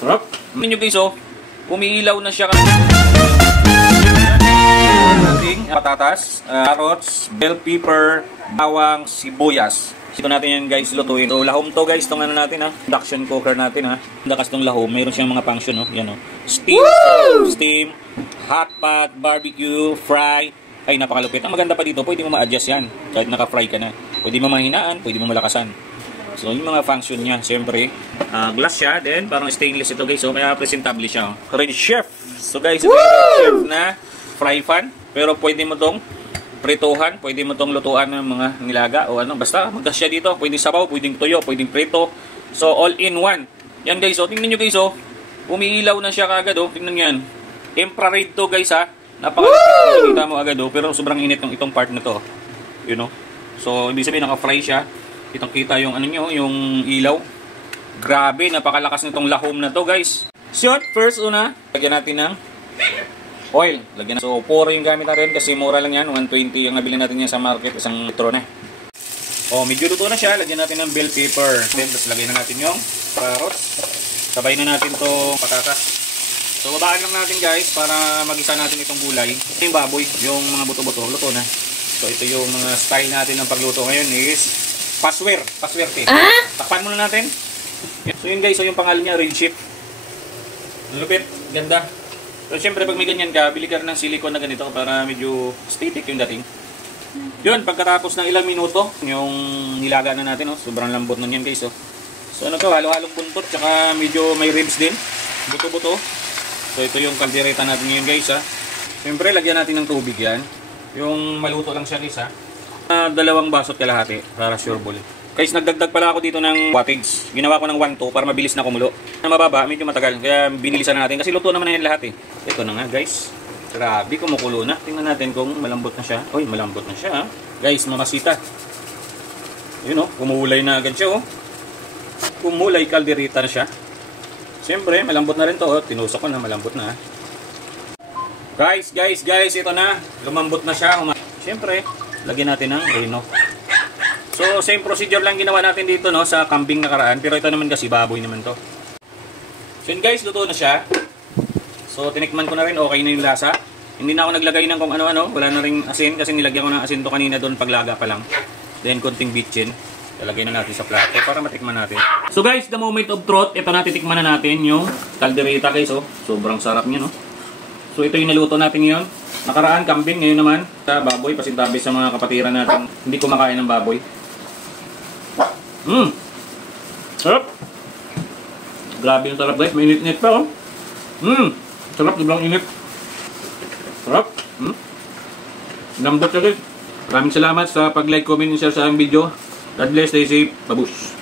Sarap. Tingnan nyo guys, oh. Umiilaw na siya. Patatas, carrots, bell pepper, bawang, sibuyas. Ito natin yan guys, lutuin. So, lahom to guys, itong ano natin ha. Induction cooker natin ha. Lakas tong lahom, mayroon siyang mga function, no? Yan, oh. Steam, hot pot, barbecue, fry. Ay, napakalupit. Ang maganda pa dito, pwede mo ma-adjust yan. Kahit naka-fry ka na. Pwede mo mahinaan, pwede mo malakasan. So, yung mga function niya, siyempre, glass siya, then parang stainless ito guys, so kaya presentable siya. Ready chef. So guys, ito yung chef na fry pan, pero pwede mo tong prituhan, pwede mo tong lutuan ng mga nilaga o ano, basta magdas siya dito, pwedeng sabaw, pwedeng tuyo, pwedeng prito. So, all in one. Yan guys, so tingnan nyo guys, oh. Umiilaw na siya kagad, oh. Tingnan nyo yan. Infrared to guys, ha. Napaka-init mo agad, oh. Pero sobrang init ng itong part na to. You know? So, ibig sabihin, naka-fry siya. Kitang-kita yung ano nyo, yung ilaw. Grabe, napakalakas nitong lahom na to, guys. So, first una, lagyan natin ng oil. Lagyan na. So, 4 yung gamit natin kasi mura lang yan. 120 ang nabili natin yan sa market. Isang litro na. Oh, medyo luto na siya. Lagyan natin ng bell pepper. Then, tapos lagyan na natin yung carrots. Sabay na natin itong patatas. So, babaan lang natin, guys, para magisa natin itong gulay. Yung baboy, yung mga buto-buto, luto na. So, ito yung mga style natin ng pagluto ngayon is paswerte. Takpan muna natin. So yun guys, so yung pangalan niya, Red Chip. Lupit, ganda. So syempre pag may ganyan ka, bili ka rin ng silicone na ganito para medyo aesthetic yung dating. Yun, pagkatapos ng ilang minuto, yung nilaga na natin, oh, sobrang lambot na yan guys. Oh. So ano to, halo-halong buntot, tsaka medyo may ribs din. Buto-buto. So ito yung kaldereta natin ngayon guys. Ha. Syempre lagyan natin ng tubig yan. Yung maluto lang siya guys. Ha. 2 baso at kalahati para sure ball. Guys, nagdagdag pala ako dito ng wattage. Ginawa ko ng 1-2 para mabilis na kumulo. Na mababa, medyo matagal. Kaya binilisan na natin kasi luto naman na yan lahat eh. Ito na nga guys. Grabe, kumukulo na. Tingnan natin kung malambot na siya. Uy, malambot na siya ha. Guys, mamasita. Yun oh, kumulay na agad siya oh. Kumulay, kalderita na siya. Siyempre, malambot na rin to oh. Tinusok ko na, malambot na ha. Guys, ito na. Lumambot na siya. Siyempre, lagyan natin ng reno. So, same procedure lang ginawa natin dito no, sa kambing nakaraan. Pero ito naman kasi baboy naman to. So yun guys, luto na siya. So, tinikman ko na rin, okay na yung lasa. Hindi na ako naglagay ng kung ano-ano. Wala na rin asin kasi nilagyan ko ng asin to kanina doon paglaga pa lang. Then, konting bitchin. Lalagay na natin sa plato para matikman natin. So guys, the moment of truth, ito na titikman na natin yung caldereta guys. Oh. Sobrang sarap niya no. So, ito yung naluto natin ngayon. Nakaraan, kambing. Ngayon naman, sa baboy. Pasintabi sa mga kapatiran natin. Hindi kumakain ng baboy. Sarap. Grabe yung sarap guys. May init-init pa oh. Sarap. Sobrang init. Sarap. Lambot siya guys. Maraming salamat sa pag-like, comment, and share sa aking video. God bless. Stay safe. Babush.